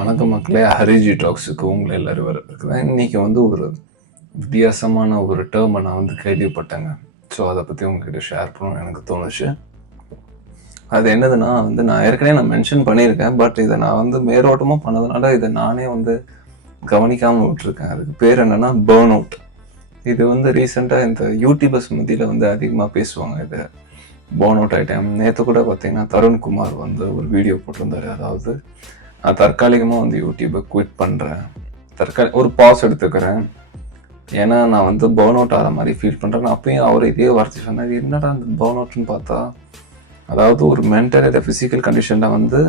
வணக்கம் மக்களே, ஹரிஜி டாக்ஸுக்கு உங்களை எல்லாரும் வரவேற்கிறேன். இன்றைக்கி வந்து ஒரு வித்தியாசமான ஒரு டேர்மை நான் வந்து கேள்விப்பட்டேங்க. ஸோ அதை பற்றி உங்ககிட்ட ஷேர் பண்ணணும்னு எனக்கு தோணுச்சு. அது என்னதுன்னா நான் ஏற்கனவே மென்ஷன் பண்ணியிருக்கேன். பட் இதை நான் வந்து மேலோட்டமாக பண்ணதுனால இதை நானே வந்து கவனிக்காமல் விட்டுருக்கேன். அதுக்கு பேர் என்னென்னா பேர்ன் அவுட். இது வந்து ரீசெண்டாக இந்த யூடியூபர்ஸ் மத்தியில் வந்து அதிகமாக பேசுவாங்க. இது பேர்ன் அவுட் ஆகிட்டேன். நேற்று கூட பார்த்தீங்கன்னா தருண்குமார் வந்து ஒரு வீடியோ போட்டிருந்தாரு. அதாவது நான் தற்காலிகமாக வந்து யூடியூப்பை குவிட் பண்ணுறேன், ஒரு பாஸ் எடுத்துக்கிறேன், ஏன்னா நான் வந்து பேர்ன் அவுட் ஆகிற மாதிரி ஃபீல் பண்ணுறேன். அப்பயும் அவர் இதே வார்த்தை சொன்னார். என்னடா அந்த பேர்ன் அவுட்னு பார்த்தா, அதாவது ஒரு மென்டல் இல்லை ஃபிசிக்கல் கண்டிஷனில் வந்து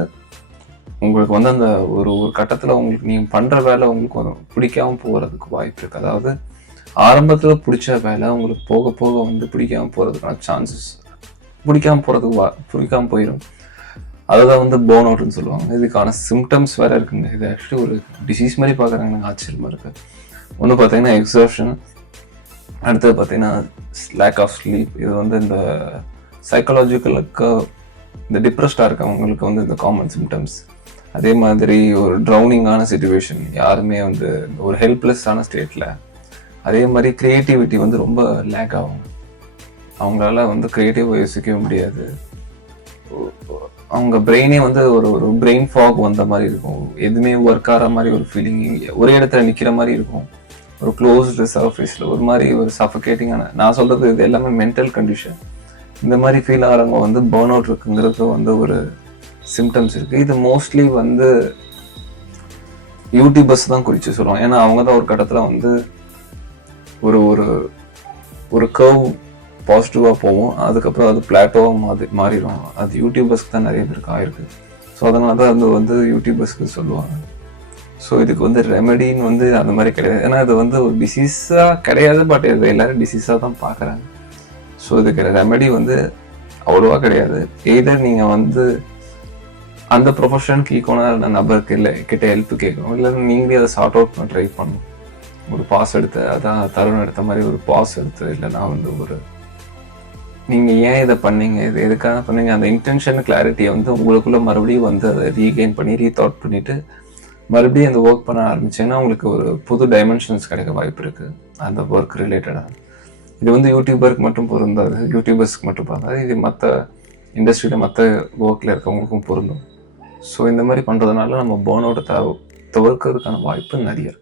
உங்களுக்கு வந்து அந்த ஒரு கட்டத்தில் உங்களுக்கு நீங்கள் பண்ணுற வேலை உங்களுக்கு பிடிக்காமல் போகிறதுக்கு வாய்ப்பு இருக்குது. அதாவது ஆரம்பத்தில் பிடிச்ச வேலை உங்களுக்கு போக போக வந்து பிடிக்காமல் போகிறதுக்கான சான்சஸ், பிடிக்காமல் போயிடும். அதுதான் வந்து பேர்ன் அவுட்னு சொல்லுவாங்க. இதுக்கான சிம்டம்ஸ் வேறு இருக்குங்க. இது ஆக்சுவலி ஒரு டிசீஸ் மாதிரி பார்க்குறாங்க. எனக்கு ஆச்சரியமாக இருக்குது. ஒன்று பார்த்தீங்கன்னா எக்ஸாஷன், அடுத்தது பார்த்தீங்கன்னா லேக் ஆஃப் ஸ்லீப். இது வந்து இந்த சைக்காலஜிக்கலுக்கு இந்த டிப்ரெஸ்டாக இருக்கவங்களுக்கு வந்து இந்த காமன் சிம்டம்ஸ். அதே மாதிரி ஒரு ட்ரௌனிங்கான சிச்சுவேஷன், யாருமே வந்து ஒரு ஹெல்ப்லெஸ்ஸான ஸ்டேட்டில். அதே மாதிரி க்ரியேட்டிவிட்டி வந்து ரொம்ப லேக் ஆகும். அவங்களால வந்து க்ரியேட்டிவாக யோசிக்கவே முடியாது. அவங்க பிரெயினே வந்து ஒரு பிரெயின் ஃபாக் வந்த மாதிரி இருக்கும். எதுவுமே ஒர்க் ஆகிற மாதிரி ஒரு ஃபீலிங், ஒரே இடத்துல நிற்கிற மாதிரி இருக்கும். ஒரு க்ளோஸ்டு சர்ஃபேஸில் ஒரு மாதிரி ஒரு சஃபகேட்டிங்கான, நான் சொல்கிறது இது எல்லாமே மென்டல் கண்டிஷன். இந்த மாதிரி ஃபீல் ஆகிறவங்க வந்து பேர்ன் அவுட் இருக்குங்கிறது வந்து ஒரு சிம்டம்ஸ் இருக்குது. இது மோஸ்ட்லி வந்து யூடியூபர்ஸ் தான் குறித்து சொல்லுவாங்க. ஏன்னா அவங்க தான் ஒரு கட்டத்தில் வந்து ஒரு ஒரு கர்வ் பாசிட்டிவாக போகும், அதுக்கப்புறம் அது பிளாட்டோவாக மாறிடும். அது யூடியூபர்ஸ்க்கு தான் நிறைய பேருக்கு ஆயிருக்கு. ஸோ அதனால தான் அது வந்து யூடியூபர்ஸ்க்கு சொல்லுவாங்க. ஸோ இதுக்கு வந்து ரெமெடின்னு வந்து அந்த மாதிரி கிடையாது. ஏன்னா இது வந்து ஒரு டிசீஸாக கிடையாது, பட் இது எல்லோரும் டிசீஸாக தான் பார்க்குறாங்க. ஸோ இதுக்கு ரெமெடி வந்து அவ்வளோவா கிடையாது. எய்தர் நீங்கள் வந்து அந்த ப்ரொஃபஷனுக்கு ஈக்குவலான நபருக்கு கிட்ட ஹெல்ப் கேட்கணும், இல்லைன்னா நீங்களே அதை சார்ட் அவுட் பண்ண ட்ரை பண்ணணும். ஒரு பாஸ் எடுத்து, அதான் தருணம் எடுத்த மாதிரி ஒரு பாஸ் எடுத்து, இல்லைன்னா வந்து நீங்கள் ஏன் இதை பண்ணீங்க, இது எதுக்காக பண்ணீங்க, அந்த இன்டென்ஷன் கிளாரிட்டியை வந்து உங்களுக்குள்ளே மறுபடியும் வந்து அதை ரீகெயின் பண்ணி ரீதாட் பண்ணிவிட்டு மறுபடியும் அந்த ஒர்க் பண்ண ஆரம்பிச்சிங்கன்னா உங்களுக்கு ஒரு புது டைமென்ஷன்ஸ் கிடைக்க வாய்ப்பு இருக்குது அந்த ஒர்க் ரிலேட்டடாக. இது வந்து யூடியூபருக்கு மட்டும் பொருந்தாது, யூடியூபர்ஸ்க்கு மட்டும் பொருந்தாது, இது மற்ற இண்டஸ்ட்ரியில் மற்ற ஒர்க்கில் இருக்கவங்களுக்கும் பொருந்தும். ஸோ இந்த மாதிரி பண்ணுறதுனால நம்ம பேர்ன் அவுட்டை தவிர்க்கிறதுக்கான வாய்ப்பு நிறைய இருக்குது.